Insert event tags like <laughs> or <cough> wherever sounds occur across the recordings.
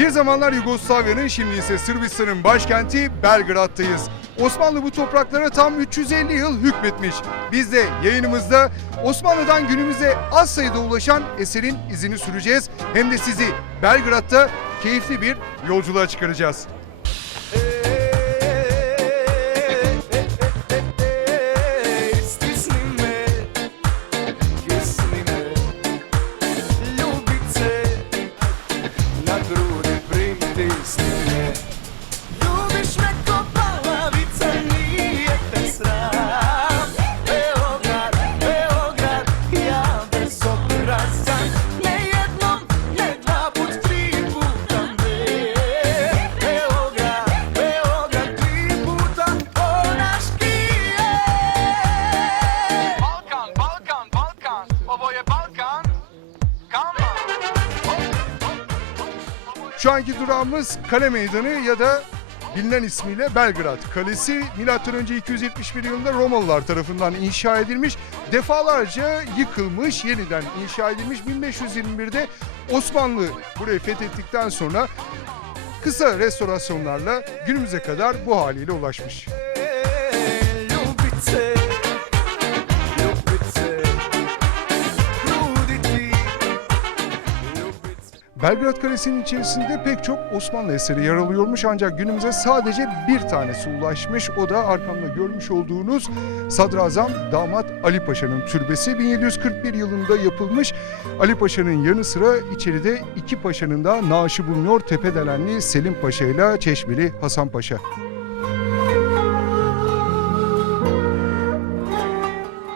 Bir zamanlar Yugoslavya'nın şimdi ise Sırbistan'ın başkenti Belgrad'dayız. Osmanlı bu topraklara tam 350 yıl hükmetmiş. Biz de yayınımızda Osmanlı'dan günümüze az sayıda ulaşan eserin izini süreceğiz. Hem de sizi Belgrad'da keyifli bir yolculuğa çıkaracağız. Şu anki durağımız Kale Meydanı ya da bilinen ismiyle Belgrad Kalesi. M.Ö. 271 yılında Romalılar tarafından inşa edilmiş. Defalarca yıkılmış, yeniden inşa edilmiş. 1521'de Osmanlı burayı fethettikten sonra kısa restorasyonlarla günümüze kadar bu haliyle ulaşmış. Belgrad Kalesi'nin içerisinde pek çok Osmanlı eseri yer alıyormuş ancak günümüze sadece bir tanesi ulaşmış. O da arkamda görmüş olduğunuz Sadrazam Damat Ali Paşa'nın türbesi 1741 yılında yapılmış. Ali Paşa'nın yanı sıra içeride iki paşanın da naaşı bulunuyor. Tepedelenli Selim Paşa ile Çeşmeli Hasan Paşa.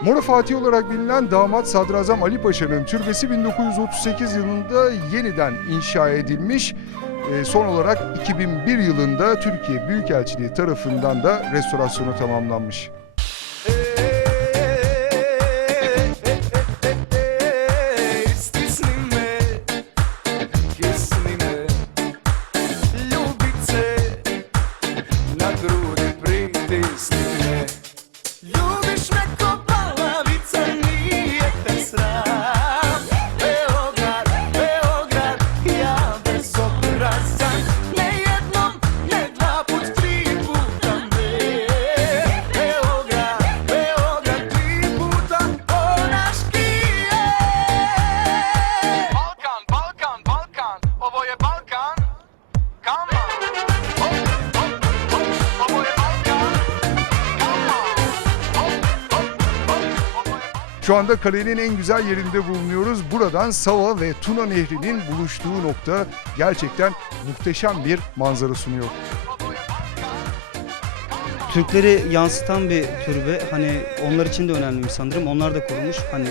Mora Fatih olarak bilinen damat Sadrazam Ali Paşa'nın türbesi 1938 yılında yeniden inşa edilmiş. Ee, son olarak 2001 yılında Türkiye Büyükelçiliği tarafından da restorasyonu tamamlanmış. Şu anda kalenin en güzel yerinde bulunuyoruz. Buradan Sava ve Tuna Nehri'nin buluştuğu nokta gerçekten muhteşem bir manzara sunuyor. Türkleri yansıtan bir türbe. Hani onlar için de önemliymiş sanırım. Onlar da korumuş. Hani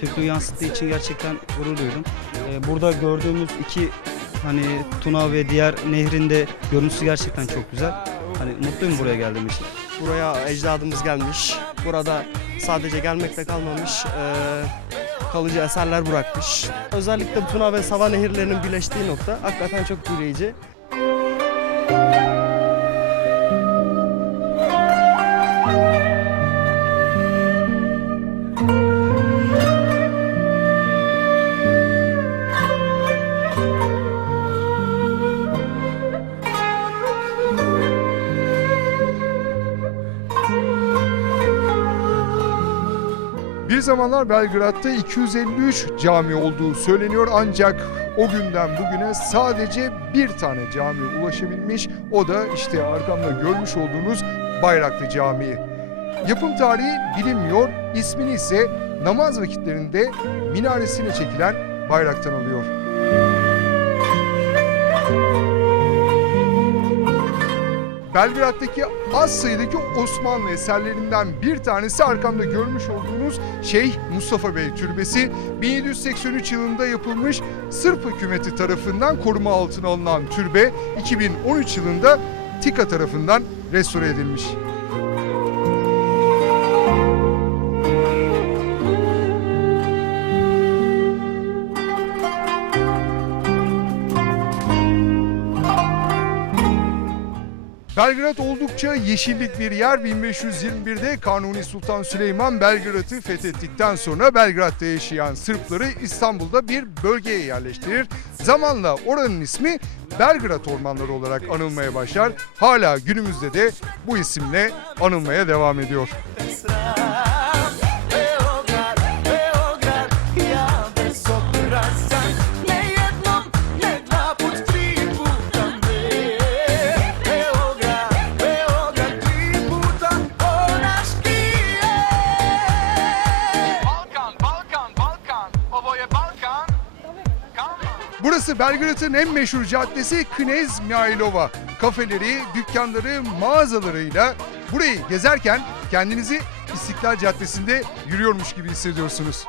Türklüğü yansıttığı için gerçekten gurur duydum. Ee, burada gördüğümüz iki hani Tuna ve diğer nehrinde görüntüsü gerçekten çok güzel. Hani mutluyum buraya geldiğim için. Buraya ecdadımız gelmiş. Burada sadece gelmekle kalmamış, eee, kalıcı eserler bırakmış. Özellikle Tuna ve Sava nehirlerinin birleştiği nokta hakikaten çok büyüleyici. Bir zamanlar Belgrad'da 253 cami olduğu söyleniyor ancak o günden bugüne sadece bir tane cami ulaşabilmiş. O da işte arkamda görmüş olduğunuz Bayraklı Camii. Yapım tarihi bilinmiyor, ismini ise namaz vakitlerinde minaresine çekilen bayraktan alıyor. Belgrad'daki az sayıdaki Osmanlı eserlerinden bir tanesi arkamda görmüş olduğunuz Şeyh Mustafa Bey Türbesi 1783 yılında yapılmış Sırp hükümeti tarafından koruma altına alınan türbe 2013 yılında TİKA tarafından restore edilmiş. Belgrad oldukça yeşillik bir yer. 1521'de Kanuni Sultan Süleyman Belgrad'ı fethettikten sonra Belgrad'da yaşayan Sırpları İstanbul'da bir bölgeye yerleştirir. Zamanla oranın ismi Belgrad ormanları olarak anılmaya başlar. Hala günümüzde de bu isimle anılmaya devam ediyor. Burası Belgrad'ın en meşhur caddesi Knez Mihailova. Kafeleri, dükkanları, mağazalarıyla burayı gezerken kendinizi İstiklal Caddesi'nde yürüyormuş gibi hissediyorsunuz.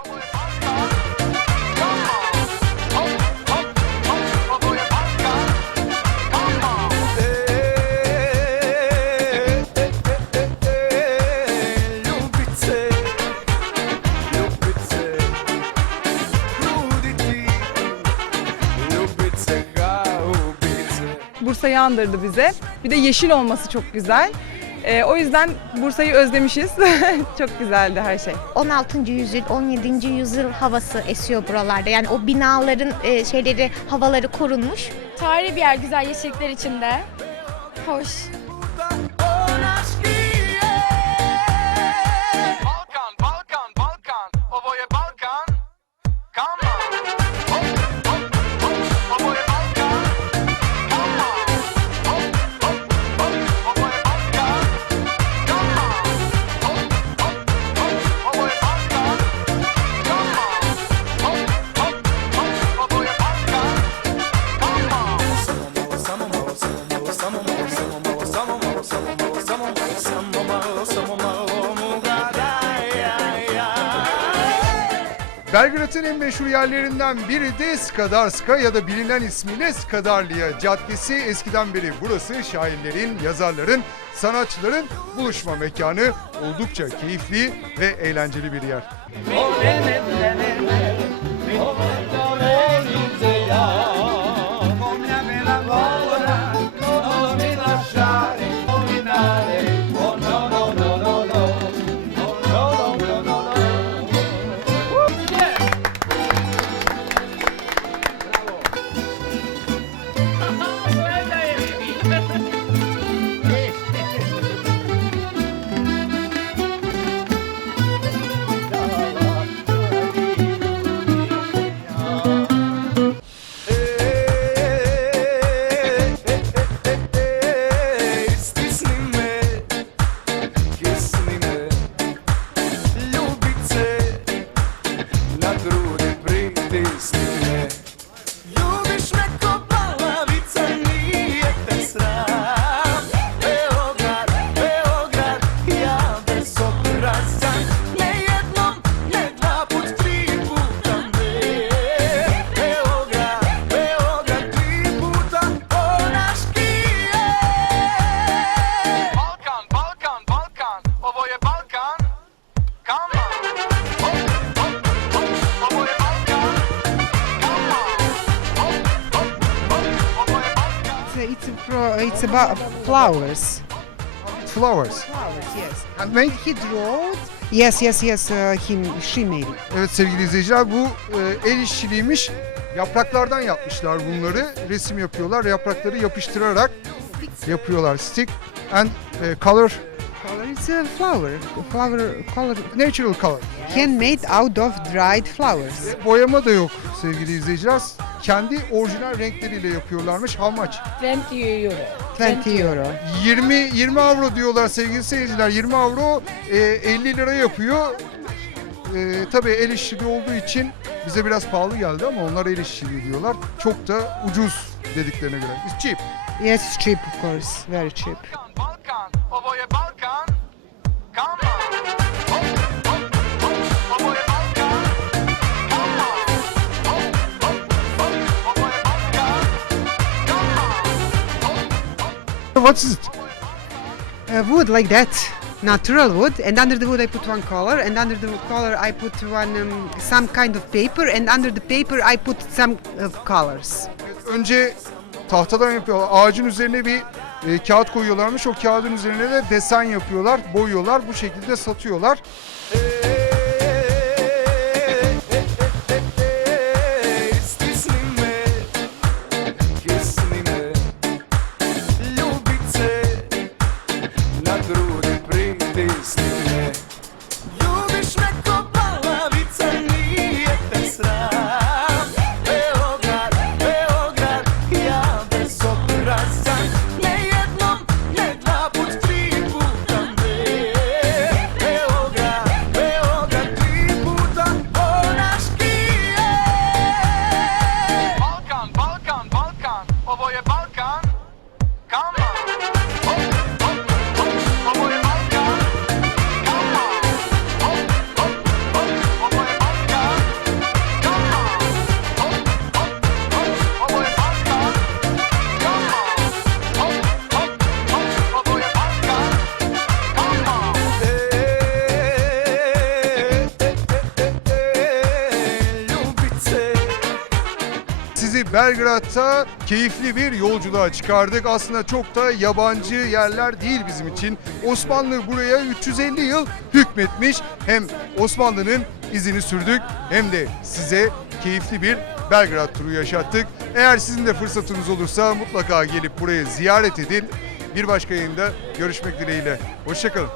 Bursa'yı andırdı bize. Bir de yeşil olması çok güzel. Ee, o yüzden Bursa'yı özlemişiz. <laughs> çok güzeldi her şey. 16. yüzyıl, 17. yüzyıl havası esiyor buralarda. Yani o binaların e, şeyleri, havaları korunmuş. Tarihi bir yer güzel yeşillikler içinde. Hoş. Belgrad'ın en meşhur yerlerinden biri de Skadarska ya da bilinen ismiyle Skadarlia Caddesi. Eskiden beri burası şairlerin, yazarların, sanatçıların buluşma mekanı. Oldukça keyifli ve eğlenceli bir yer. It's, it's, pro- it's about flowers. Flowers. Flowers, yes. Handmade. He drew. Yes, yes, yes. Uh, him, she made it. Evet sevgili izleyiciler bu e, el işçiliğiymiş. Yapraklardan yapmışlar bunları. Resim yapıyorlar. Yaprakları yapıştırarak yapıyorlar. Stick and e, color, Color is a flower. Flower color. natural color. Handmade out of dried flowers. Boyama da yok sevgili izleyiciler. Kendi orijinal renkleriyle yapıyorlarmış. How much? 20 euro. 20 euro. 20 20 avro diyorlar sevgili seyirciler. 20 avro e, 50 lira yapıyor. E, tabii el işçiliği olduğu için bize biraz pahalı geldi ama onlar el işçiliği diyorlar. Çok da ucuz dediklerine göre. It's cheap. Yes, it's cheap, of course. Very cheap. Balkan, Balkan, oboje Balkan. What is it? Uh, wood like that. Natural wood. And under the wood I put one color. And under the color I put one um, some kind of paper. And under the paper I put some of colors. Önce tahtadan yapıyorlar. Ağacın üzerine bir e, kağıt koyuyorlarmış. O kağıdın üzerine de desen yapıyorlar, boyuyorlar. Bu şekilde satıyorlar. Stisni Belgrad'da keyifli bir yolculuğa çıkardık. Aslında çok da yabancı yerler değil bizim için. Osmanlı buraya 350 yıl hükmetmiş. Hem Osmanlı'nın izini sürdük hem de size keyifli bir Belgrad turu yaşattık. Eğer sizin de fırsatınız olursa mutlaka gelip burayı ziyaret edin. Bir başka yayında görüşmek dileğiyle. Hoşçakalın.